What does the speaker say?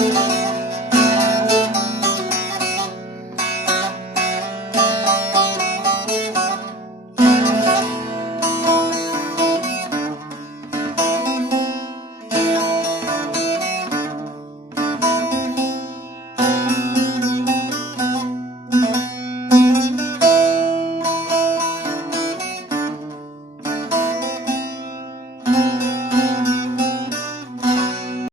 thank you